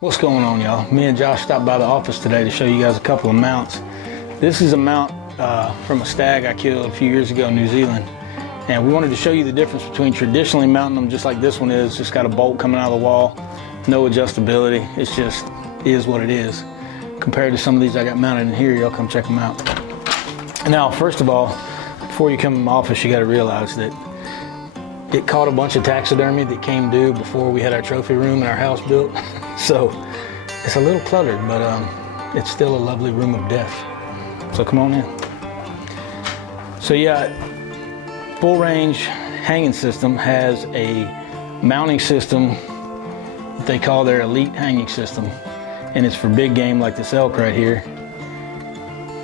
What's going on, y'all? Me and Josh stopped by the office today to show you guys a couple of mounts. This is a mount from a stag I killed a few years ago in New Zealand. And we wanted to show you the difference between traditionally mounting them just like this one is. Just got a bolt coming out of the wall, no adjustability. It's just is what it is. Compared to some of these I got mounted in here, y'all come check them out. Now, first of all, before you come in my office, you got to realize that it caught a bunch of taxidermy that came due before we had our trophy room and our house built. So it's a little cluttered, but it's still a lovely room of death. So come on in. So yeah, full range hanging system has a mounting system that they call their elite hanging system. And it's for big game like this elk right here.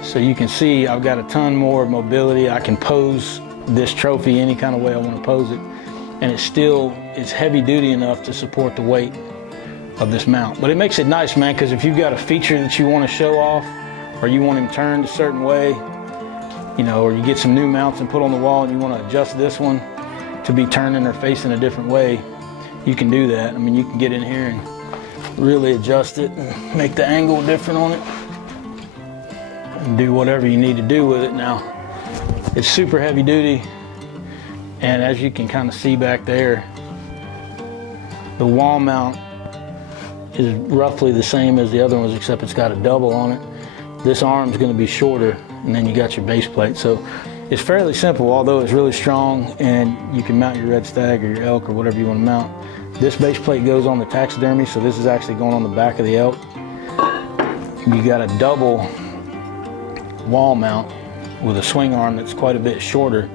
So you can see I've got a ton more mobility. I can pose this trophy any kind of way I want to pose it. And it's heavy duty enough to support the weight of this mount. But it makes it nice, man, because if you've got a feature that you want to show off, or you want him turned a certain way, you know, or you get some new mounts and put on the wall and you want to adjust this one to be turning or facing a different way, you can do that. I mean, you can get in here and really adjust it and make the angle different on it and do whatever you need to do with it. Now, it's super heavy duty. And as you can kind of see back there, the wall mount is roughly the same as the other ones, except it's got a double on it. This arm's going to be shorter, and then you got your base plate. So it's fairly simple, although it's really strong, and you can mount your red stag or your elk or whatever you want to mount. This base plate goes on the taxidermy, so this is actually going on the back of the elk. You got a double wall mount with a swing arm that's quite a bit shorter.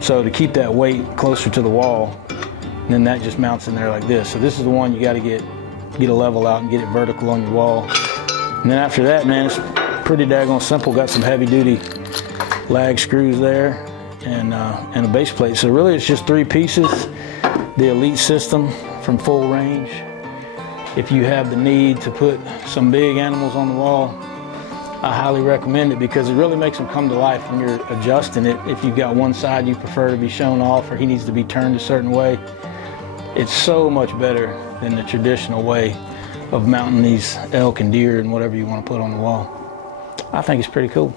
So to keep that weight closer to the wall, and then that just mounts in there like this. So this is the one you got to get a level out and get it vertical on your wall. And then after that, man, it's pretty daggone simple. Got some heavy duty lag screws there and a base plate. So really it's just three pieces. The elite system from Full Range. If you have the need to put some big animals on the wall, I highly recommend it because it really makes them come to life when you're adjusting it. If you've got one side you prefer to be shown off or he needs to be turned a certain way, it's so much better than the traditional way of mounting these elk and deer and whatever you want to put on the wall. I think it's pretty cool.